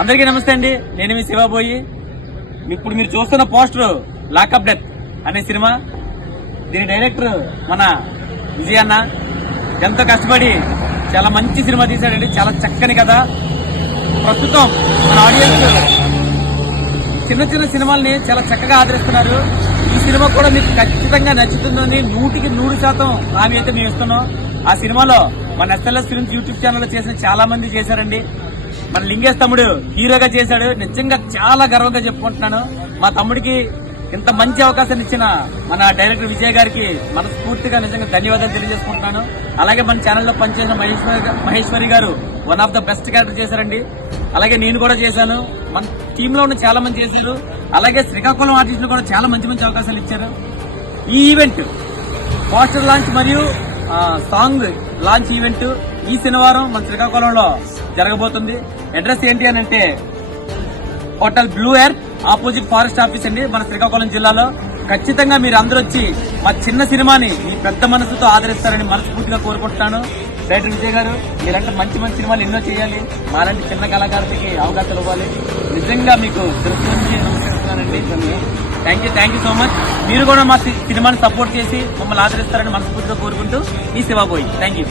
అందరికీ నమస్తే అండి. నేను మీ శివబోయి. ఇప్పుడు మీరు చూస్తున్న పోస్టర్ లాకప్ డెత్ అనే సినిమా. దీని డైరెక్టర్ మన విజయ్ అన్న ఎంతో కష్టపడి చాలా మంచి సినిమా తీశాడండి. చాలా చక్కని కథ. ప్రస్తుతం మన ఆడియన్స్ చిన్న చిన్న సినిమాల్ని చాలా చక్కగా ఆదరిస్తున్నారు. ఈ సినిమా కూడా మీకు ఖచ్చితంగా నచ్చుతుందని 100% హామీ అయితే మేము ఇస్తున్నాం. ఆ సినిమాలో మన ఎస్ఎల్ఎస్ ఫిల్మ్స్ యూట్యూబ్ ఛానల్లో చేసిన చాలా మంది చేశారండి. మన లింగేష్ తమ్ముడు హీరోగా చేశాడు. నిజంగా చాలా గర్వంగా చెప్పుకుంటున్నాను. మా తమ్ముడికి ఇంత మంచి అవకాశాన్ని ఇచ్చిన మన డైరెక్టర్ విజయ్ గారికి మనస్ఫూర్తిగా నిజంగా ధన్యవాదాలు తెలియజేసుకుంటున్నాను. అలాగే మన ఛానల్లో పనిచేసిన మహేశ్వరి గారు one of the best character చేశారండి. అలాగే నేను కూడా చేశాను. మన టీమ్ లో ఉన్న చాలా మంది చేశారు. అలాగే శ్రీకాకుళం ఆర్టిస్టులు కూడా చాలా మంచి మంచి అవకాశాలు ఇచ్చారు. ఈ ఈవెంట్ పోస్టర్ లాంచ్ మరియు సాంగ్ లాంచ్ ఈవెంట్ ఈ శనివారం మన శ్రీకాకుళంలో జరగబోతుంది. అడ్రస్ ఏంటి అని అంటే hotel blue air opposite forest office అండి, మన శ్రీకాకుళం జిల్లాలో. ఖచ్చితంగా మీరు అందరూ వచ్చి మా చిన్న సినిమాని మీ పెద్ద మనసుతో ఆదరిస్తారని మనస్ఫూర్తిగా కోరుకుంటున్నాను. డైరెక్టర్ విజయ్ గారు, మీరంటే మంచి మంచి సినిమాలు ఎన్నో చేయాలి. మాలాంటి చిన్న కళాకారులకి అవకాశాలు ఇవ్వాలి. నిజంగా మీకు దృష్టి నమస్కరిస్తున్నానండి. Thank you so much. మీరు కూడా మా సినిమాని సపోర్ట్ చేసి మమ్మల్ని ఆదరిస్తారని మనస్ఫూర్తిగా కోరుకుంటూ ఈ శివబోయి. Thank you.